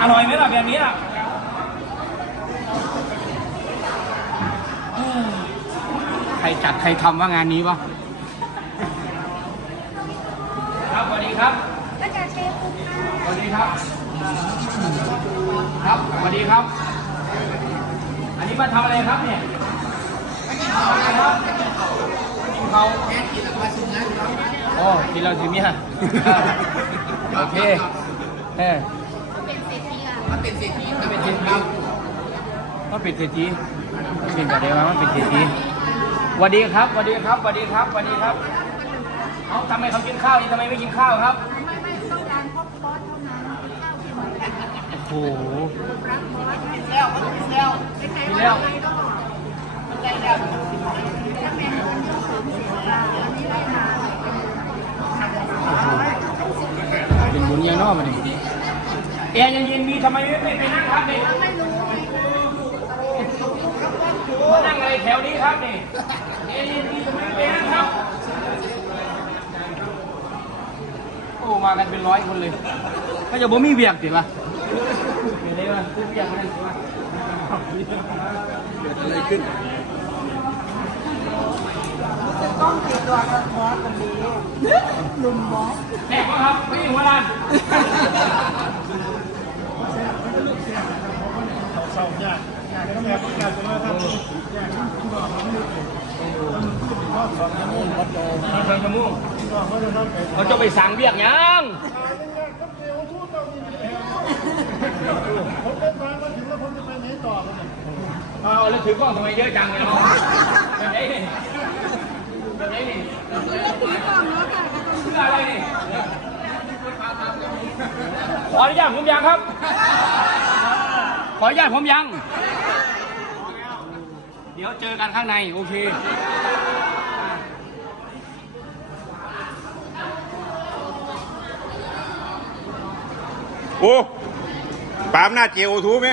อร่อยไหมล่ะแบบนี้ล่ะใครจัดใครทำว่างานนี้วะครับสวัสดีครับก็จะเชฟคุณค่ะสวัสดีครับ ครับสวัสดีครับ อันนี้มาทำอะไรครับเนี่ยมากินข้าวครับกินข้าวแค่กินแล้วมาชิมนะครับอ๋อกินแล้วชิมเนี่ยโอเคเออเป็นเศร ษฐีค่ะมันเป็นเศรษฐีมันเป็นเศรษฐีมันเป็นเศรษฐีมันเป็นแบบเดียวกันมันเป็นเศรษฐีสวัสดีครับสวัสดีครับสวัสดีครับสวัสดีครับเอาทำไมเขากินข้าวนี่ทำไมไม่กินข้าวครับไม่ไม่ต้องการครบบอสเท่านั้นข้าวเค็มไม่ได้โอ้โหรักบอสไม่แล้วไม่แล้วไม่ใช่ว่าอะไรก็บอกมันใจแล้วถ้าแม่คนที่เสริมเสียงานอันนี้ได้มาเป็นบุญยังนอกมาดิ แอร์ยังเย็นมีทำไมไม่ไปไปนั่งครับนี่ไม่รู้มานั่งอะไรแถวนี้ครับนี่แอร์เย็นมีทำไมไม่ไปนั่งครับ โอ้มากันเป็นร้อยคนเลยก็จะบ่มีเบียกติวะเดี๋ยวได้ว่าซื้อเบียกมาได้สิวะเกิดอะไรขึ้นต้องติดตัวกับบอสคนนี้ลุมบอสแอบครับไม่ถึงวันนั้น เศร้ายากยากต้องแบบการจะมาทำยากที่ว่าเขาไม่ได้ ทอดสองชั่วโมงเขาโตมาเชิญชะมุ่งเขาจะไปสั่งเบียกยังผมเป็นมาถึงแล้วผมจะไปไหนต่อเนี่ยเอาแล้วถือกล้องทำไมเยอะจังเนี่ยเนาะแบบไหนนี่แบบไหนนี่คืออะไรนี่ขออนุญาตผมยังครับ ขออนุญาตผมยัง ดี๋ยวเจอกันข้างใน โอเคโอ้ปามหน้าเจียวทูไหม